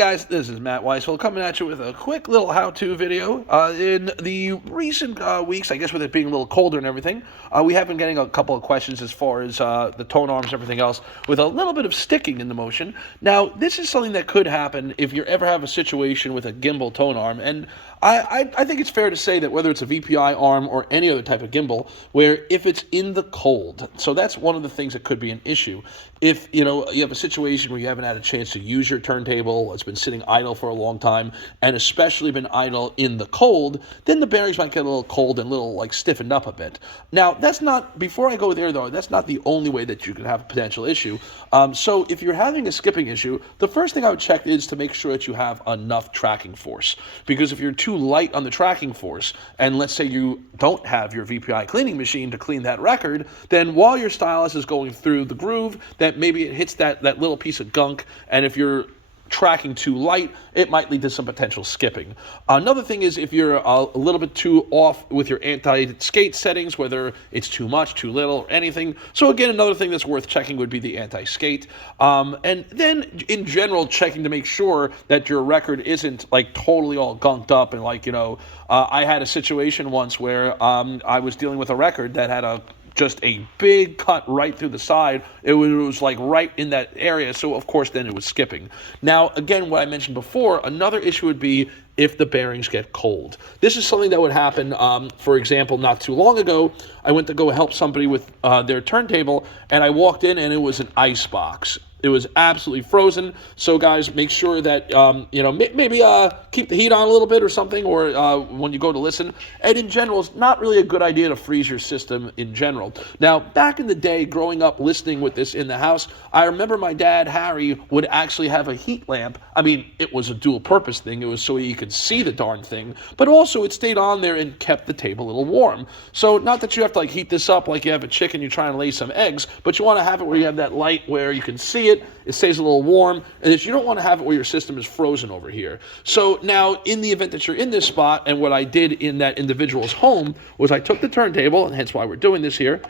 guys, this is Matt Weisfeld coming at you with a quick little how-to video. In the recent weeks, I guess with it being a little colder and everything, we have been getting a couple of questions as far as the tone arms and everything else with a little bit of sticking in the motion. Now, this is something that could happen if you ever have a situation with a gimbal tone arm, and I think it's fair to say that whether it's a VPI arm or any other type of gimbal, where if it's in the cold, so that's one of the things that could be an issue. If you have a situation where you haven't had a chance to use your turntable, it's been sitting idle for a long time, and especially been idle in the cold, then the bearings might get a little cold and a little like stiffened up a bit. Now, that's not, before I go there though, that's not the only way that you could have a potential issue. So if you're having a skipping issue, the first thing I would check is to make sure that you have enough tracking force. Because if you're too light on the tracking force, and let's say you don't have your VPI cleaning machine to clean that record, then while your stylus is going through the groove, that maybe it hits that little piece of gunk, and if you're tracking too light, it might lead to some potential skipping. Another thing is if you're a little bit too off with your anti-skate settings, whether it's too much, too little, or anything. So again, another thing that's worth checking would be the anti-skate. And then in general, checking to make sure that your record isn't like totally all gunked up and like, I had a situation once where I was dealing with a record that had just a big cut right through the side. It was like right in that area, so of course then it was skipping. Now again, what I mentioned before, another issue would be if the bearings get cold. This is something that would happen, for example, not too long ago, I went to go help somebody with their turntable, and I walked in and it was an ice box. It was absolutely frozen. So guys, make sure that, maybe keep the heat on a little bit or something, or when you go to listen. And in general, it's not really a good idea to freeze your system in general. Now, back in the day, growing up listening with this in the house, I remember my dad, Harry, would actually have a heat lamp. I mean, it was a dual purpose thing. It was so you could see the darn thing, but also it stayed on there and kept the table a little warm. So not that you have to like heat this up like you have a chicken, you're trying to lay some eggs, but you want to have it where you have that light where you can see it stays a little warm, and you don't want to have it where your system is frozen over here. So now, in the event that you're in this spot, and what I did in that individual's home was I took the turntable, and hence why we're doing this here.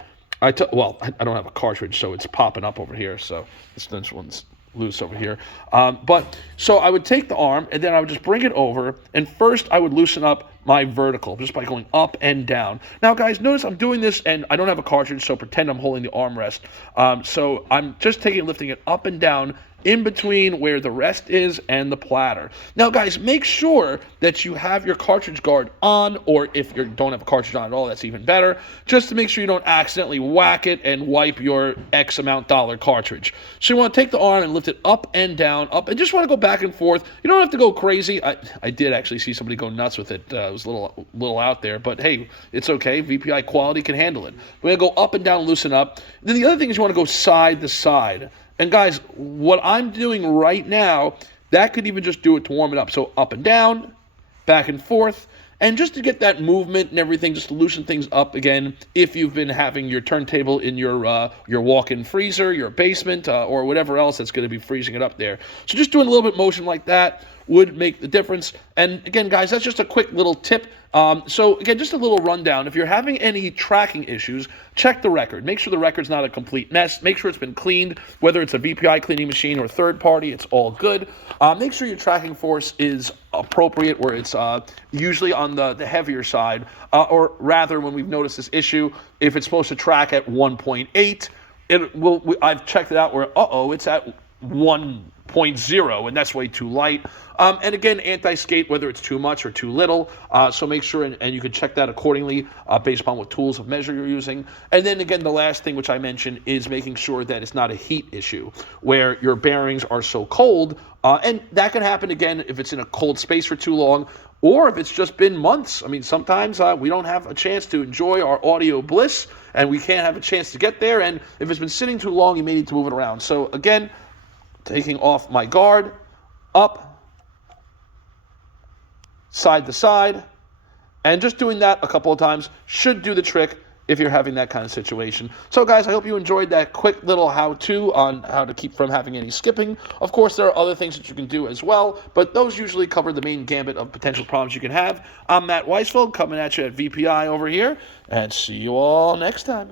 I don't have a cartridge, so it's popping up over here, so this one's loose over here. So I would take the arm, and then I would just bring it over, and first I would loosen up my vertical just by going up and down. Now guys, notice I'm doing this and I don't have a cartridge, so pretend I'm holding the armrest. So I'm just lifting it up and down in between where the rest is and the platter. Now guys, make sure that you have your cartridge guard on, or if you don't have a cartridge on at all, that's even better, just to make sure you don't accidentally whack it and wipe your X amount dollar cartridge. So you want to take the arm and lift it up and down, up, and just want to go back and forth. You don't have to go crazy. I did actually see somebody go nuts with it. It was a little out there, but hey, it's okay. VPI quality can handle it. We're going to go up and down, loosen up. Then the other thing is you want to go side to side. And guys, what I'm doing right now, that could even just do it to warm it up. So up and down, back and forth, and just to get that movement and everything, just to loosen things up again, if you've been having your turntable in your walk-in freezer, your basement, or whatever else that's going to be freezing it up there. So just doing a little bit motion like that would make the difference. And again, guys, that's just a quick little tip. So again, just a little rundown. If you're having any tracking issues, check the record. Make sure the record's not a complete mess. Make sure it's been cleaned, whether it's a VPI cleaning machine or third party, it's all good. Make sure your tracking force is appropriate, where it's usually on the heavier side, or rather, when we've noticed this issue, if it's supposed to track at 1.8, I've checked it out where, it's at 1.0, and that's way too light. And again, anti-skate, whether it's too much or too little, so make sure, and you can check that accordingly based upon what tools of measure you're using. And then again, the last thing which I mentioned is making sure that it's not a heat issue, where your bearings are so cold, and that can happen again if it's in a cold space for too long, or if it's just been months. I mean, sometimes we don't have a chance to enjoy our audio bliss, and we can't have a chance to get there, and if it's been sitting too long, you may need to move it around. So again, taking off my guard, up, side to side, and just doing that a couple of times should do the trick if you're having that kind of situation. So guys, I hope you enjoyed that quick little how-to on how to keep from having any skipping. Of course, there are other things that you can do as well, but those usually cover the main gambit of potential problems you can have. I'm Matt Weisfeld, coming at you at VPI over here, and see you all next time.